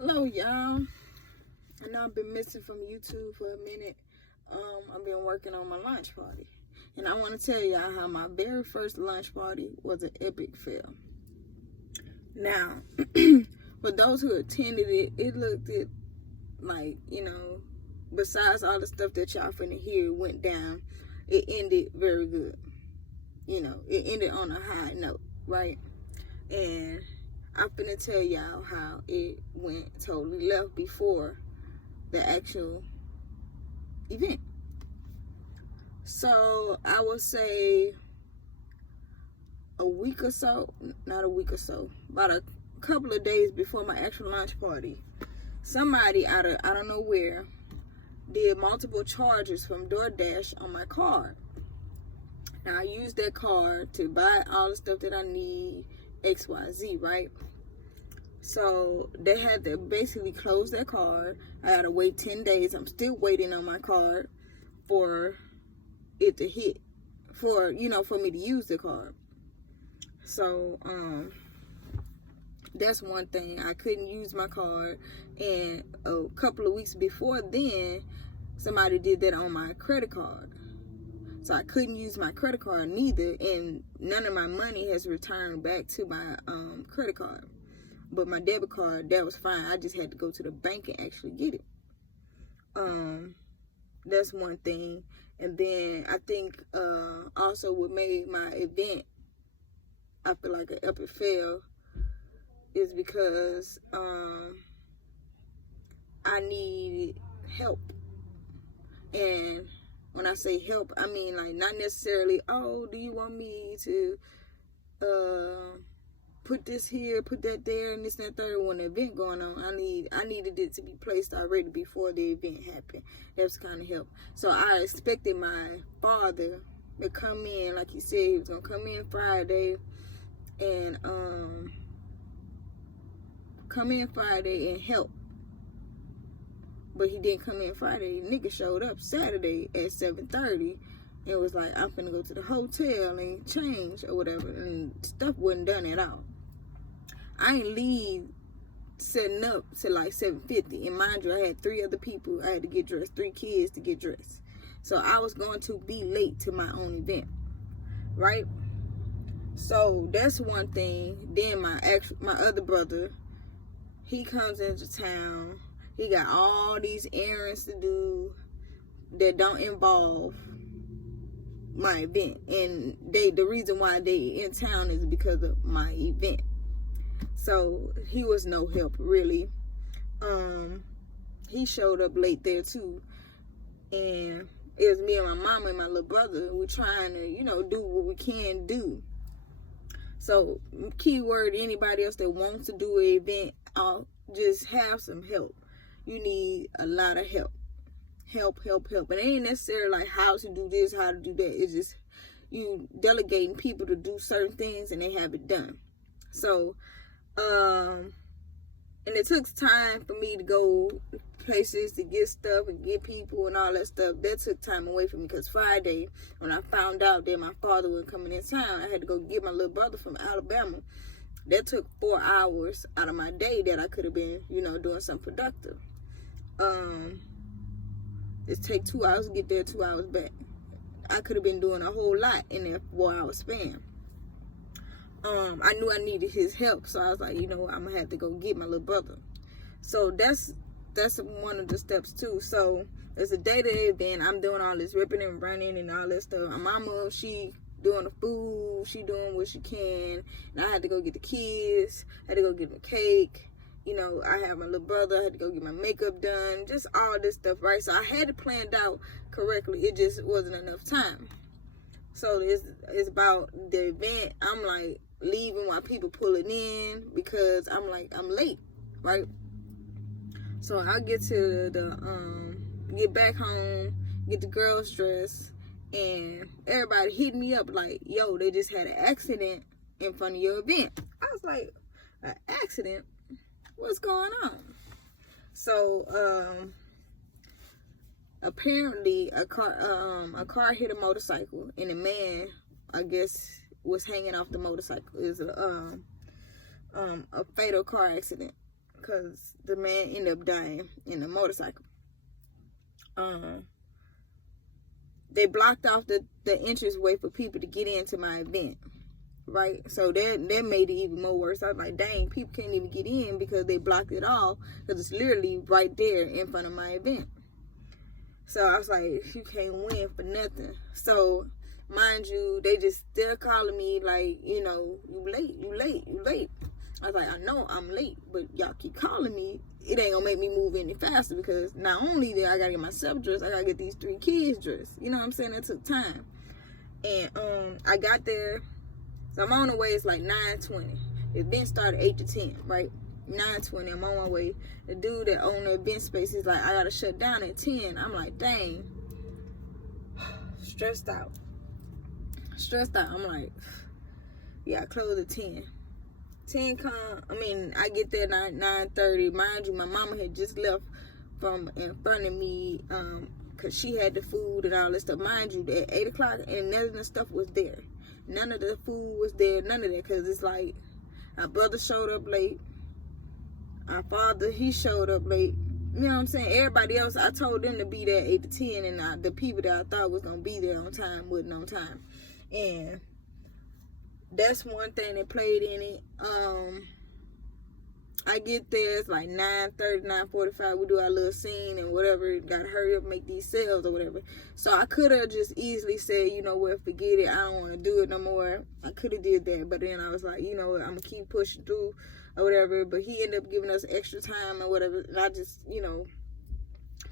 Hello, y'all. I know I've been missing from YouTube for a minute. I've been working on my lunch party. And I want to tell y'all how my very first lunch party was an epic fail. Now, for those who attended it, it looked like, besides all the stuff that y'all finna hear went down, it ended very good. It ended on a high note, right? And I'm finna tell y'all how it went totally left before the actual event. So I would say about a couple of days before my actual lunch party, somebody out of nowhere did multiple charges from DoorDash on my card. Now I used that card to buy all the stuff that I need, XYZ, right? So they had to basically close their card. I had to wait 10 days. I'm still waiting on my card for it to hit, for me to use the card. So that's one thing. I couldn't use my card. And a couple of weeks before then, somebody did that on my credit card. So I couldn't use my credit card neither, and none of my money has returned back to my credit card. But my debit card, that was fine. I just had to go to the bank and actually get it. That's one thing. And then I think also what made my event, I feel like an epic fail, is because I needed help. And when I say help, I mean like not necessarily, oh, do you want me to put this here, put that there, and this and that third. When the event going on, I needed it to be placed already before the event happened. That was kind of help. So I expected my father to come in, like he said he was gonna come in Friday, and help. But he didn't come in Friday. Nigga showed up Saturday at 7:30. It was like, I'm finna go to the hotel and change or whatever, and stuff wasn't done at all. I ain't leave setting up till like 7:50, and mind you, I had 3 other people I had to get dressed, 3 kids to get dressed. So I was going to be late to my own event, right? So that's one thing. Then my other brother, he comes into town. He got all these errands to do that don't involve my event, and the reason why they in town is because of my event. So he was no help really. He showed up late there too, and it was me and my mama and my little brother. We're trying to do what we can do. So keyword, anybody else that wants to do an event, I'll just have some help. You need a lot of help. Help. And it ain't necessarily like how to do this, how to do that. It's just you delegating people to do certain things and they have it done. So, and it took time for me to go places to get stuff and get people and all that stuff. That took time away from me, because Friday, when I found out that my father was coming in town, I had to go get my little brother from Alabama. That took 4 hours out of my day that I could have been, doing something productive. It take 2 hours to get there, 2 hours back. I could have been doing a whole lot in that 4 hour span. I knew I needed his help, so I was like, I'm gonna have to go get my little brother. So that's one of the steps too. So it's a day to the event. I'm doing all this ripping and running and all that stuff. My mama, she doing the food, she doing what she can, and I had to go get the kids. I had to go get my cake. I have my little brother. I had to go get my makeup done. Just all this stuff, right? So I had it planned out correctly. It just wasn't enough time. So it's about the event. I'm like leaving while people pulling in, because I'm late, right? So I get to get back home, get the girls dressed, and everybody hit me up like, yo, they just had an accident in front of your event. I was like, an accident? What's going on? So apparently a car hit a motorcycle, and a man, I guess, was hanging off the motorcycle. It was a fatal car accident. because the man ended up dying in a motorcycle. They blocked off the entranceway for people to get into my event, right? So that made it even more worse. I was like, dang, people can't even get in because they blocked it off, because it's literally right there in front of my event. So I was like, you can't win for nothing. So mind you, they just still calling me like, you know, you late. I was like, I know I'm late, but y'all keep calling me. It ain't gonna make me move any faster, because not only that I gotta get myself dressed, I gotta get these 3 kids dressed. You know what I'm saying? That took time. And I got there. So I'm on the way. It's like 9:20. The event started 8 to 10, right? 9:20. I'm on my way. The dude that owned the event space, he's like, I gotta shut down at 10. I'm like, dang. Stressed out. I'm like, yeah, I close at 10. 10 I get there 9:30. Mind you, my mama had just left from in front of me, because she had the food and all this stuff. Mind you, at 8 o'clock, and none of the stuff was there. None of the food was there, none of that, because it's like, our brother showed up late. Our father, he showed up late. You know what I'm saying? Everybody else, I told them to be there 8 to 10, and the people that I thought was going to be there on time wasn't on time. And that's one thing that played in it. I get there, it's like 9:30, 9:45. We do our little scene and whatever. Got to hurry up, make these sales or whatever. So I could have just easily said, you know what, forget it. I don't want to do it no more. I could have did that. But then I was like, you know what, I'm going to keep pushing through or whatever. But he ended up giving us extra time or whatever. And I just, you know,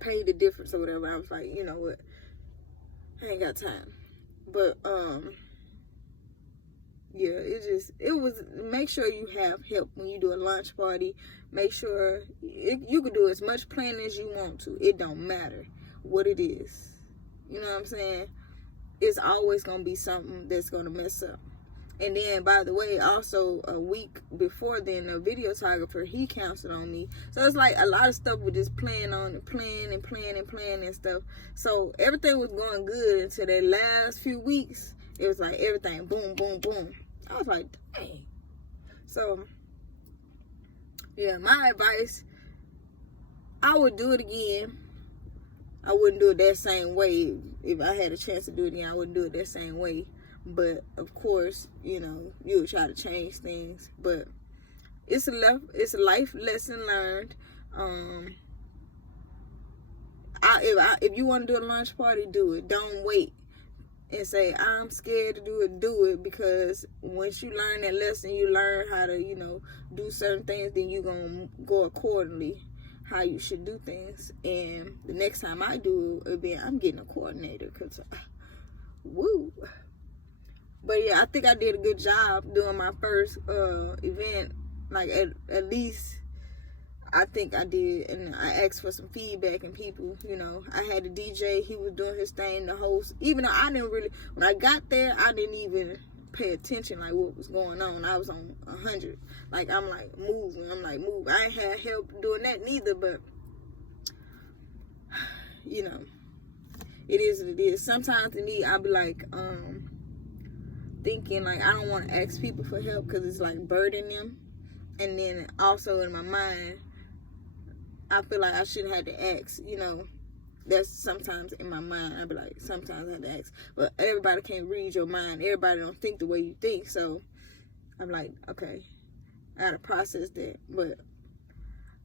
paid the difference or whatever. I was like, you know what, I ain't got time. But, yeah, it was, make sure you have help when you do a launch party. Make sure you can do as much planning as you want to. It don't matter what it is. You know what I'm saying? It's always going to be something that's going to mess up. And then, by the way, also a week before then, a videographer, he counseled on me. So it's like a lot of stuff was just playing and stuff. So everything was going good until that last few weeks. It was like everything, boom, boom, boom. I was like, dang. So, yeah, my advice, I would do it again. I wouldn't do it that same way. If I had a chance to do it again, I wouldn't do it that same way. But, of course, you know, you would try to change things. But it's a life lesson learned. If you want to do a lunch party, do it. Don't wait and say, I'm scared to do it, because once you learn that lesson, you learn how to, you know, do certain things, then you're going to go accordingly how you should do things. And the next time I do an event, I'm getting a coordinator, because, woo. But yeah, I think I did a good job doing my first event. Like, at least I think I did, and I asked for some feedback, and people, you know, I had a DJ, he was doing his thing, the host, even though I didn't really, when I got there, I didn't even pay attention, like, what was going on. I was on 100, like, I'm moving, I ain't had help doing that neither, but, you know, it is what it is. Sometimes to me, I'll be like, thinking, like, I don't want to ask people for help, because it's, like, burdening them, and then also in my mind, I feel like I shouldn't have to ask, you know. That's sometimes in my mind. I be like, sometimes I have to ask. But everybody can't read your mind. Everybody don't think the way you think. So I'm like, okay, I gotta process that. But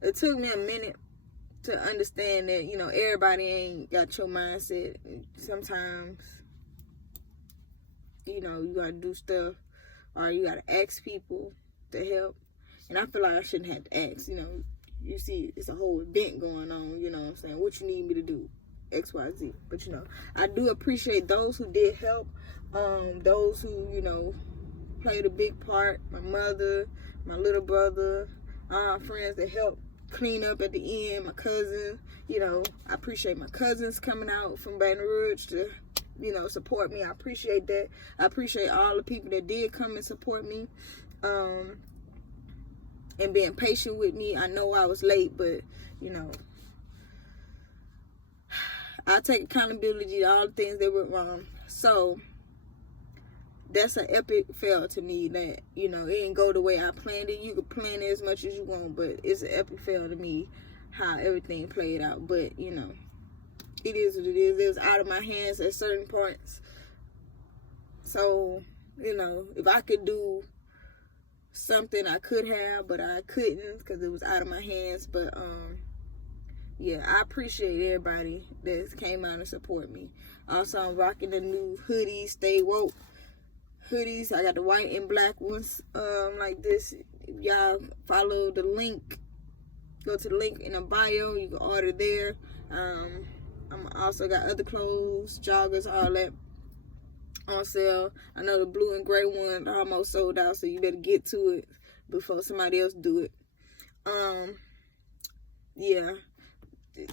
it took me a minute to understand that, you know, everybody ain't got your mindset. Sometimes, you know, you gotta do stuff, or you gotta ask people to help. And I feel like I shouldn't have to ask, you know. You see, it's a whole event going on, you know what I'm saying? What you need me to do, X, Y, Z. But, you know, I do appreciate those who did help, those who, you know, played a big part. My mother, my little brother, friends that helped clean up at the end, my cousin. You know, I appreciate my cousins coming out from Baton Rouge to, you know, support me. I appreciate that. I appreciate all the people that did come and support me. And being patient with me. I know I was late, but, you know, I take accountability to all the things that went wrong. So, that's an epic fail to me. That, you know, it didn't go the way I planned it. You could plan it as much as you want, but it's an epic fail to me how everything played out. But, you know, it is what it is. It was out of my hands at certain points. So, you know, if I could do something, I could have, but I couldn't because it was out of my hands. But yeah, I appreciate everybody that came out and support me. Also, I'm rocking the new hoodies, Stay Woke hoodies. I got the white and black ones, like this. If y'all follow the link, go to the link in the bio, you can order there. I'm also got other clothes, joggers, all that on sale. I know the blue and gray one almost sold out, so you better get to it before somebody else do it. Yeah,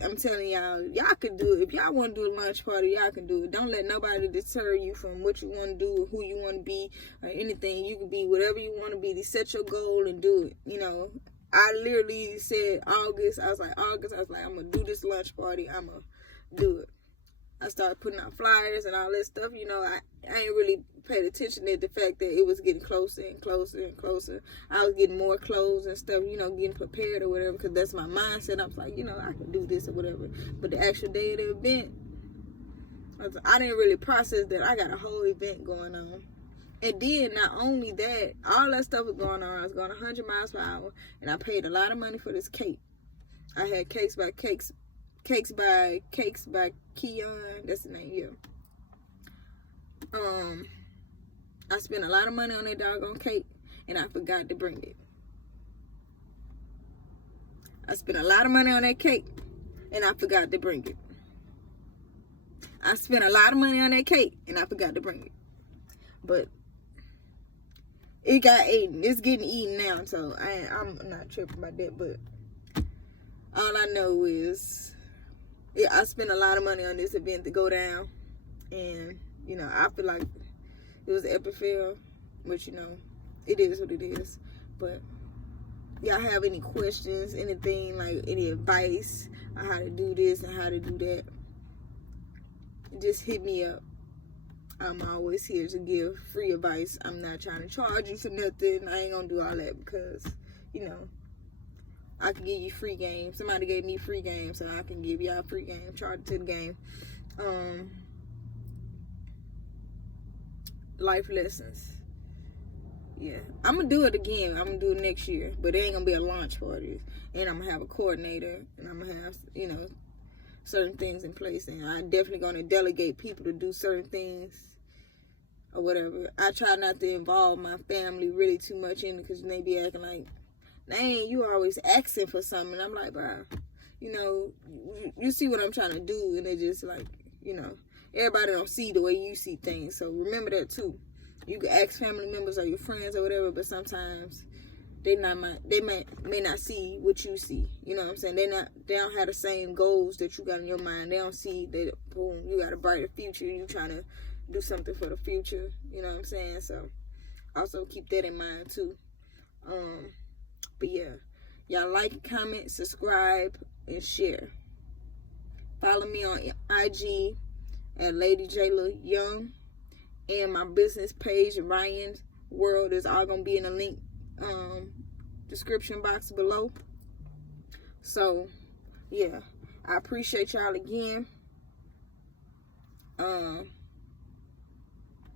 I'm telling y'all can do it. If y'all want to do a lunch party, y'all can do it. Don't let nobody deter you from what you want to do or who you want to be or anything. You can be whatever you want to be. Set your goal and do it. You know, I literally said August. I was like, I'm going to do this lunch party. I'm going to do it. I started putting out flyers and all that stuff. You know, I ain't really paid attention to the fact that it was getting closer and closer and closer. I was getting more clothes and stuff, you know, getting prepared or whatever, because that's my mindset. I was like, you know, I can do this or whatever. But the actual day of the event, I didn't really process that I got a whole event going on. And then, not only that, all that stuff was going on. I was going 100 miles per hour, and I paid a lot of money for this cake. I had Cakes by Keon, that's the name, yeah. I spent a lot of money on that doggone cake, and I forgot to bring it. I spent a lot of money on that cake, and I forgot to bring it. I spent a lot of money on that cake, and I forgot to bring it. But it got eaten. It's getting eaten now, so I'm not tripping about that. But all I know is, yeah, I spent a lot of money on this event to go down, and you know, I feel like it was an epic fail, which, you know, it is what it is. But y'all have any questions, anything, like any advice on how to do this and how to do that, just hit me up. I'm always here to give free advice. I'm not trying to charge you for nothing. I ain't gonna do all that because, you know, I can give you free game. Somebody gave me free game, so I can give y'all free game. Charge to the game. Life lessons. Yeah, I'm gonna do it again. I'm gonna do it next year, but it ain't gonna be a launch party. And I'm gonna have a coordinator, and I'm gonna have, you know, certain things in place. And I'm definitely gonna delegate people to do certain things or whatever. I try not to involve my family really too much in it because they be acting like, dang, you always asking for something. And I'm like, bro, you know, you see what I'm trying to do, and it just like, you know, everybody don't see the way you see things. So remember that too. You can ask family members or your friends or whatever, but sometimes they may not see what you see. You know what I'm saying? They don't have the same goals that you got in your mind. They don't see that, boom, you got a brighter future. You trying to do something for the future. You know what I'm saying? So also keep that in mind too. But yeah, y'all like, comment, subscribe, and share. Follow me on IG at Lady Jayla Young, and my business page, Ryan's World, is all gonna be in the link description box below. So yeah, I appreciate y'all again.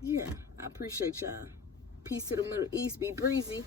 Yeah, I appreciate y'all. Peace to the Middle East. Be breezy.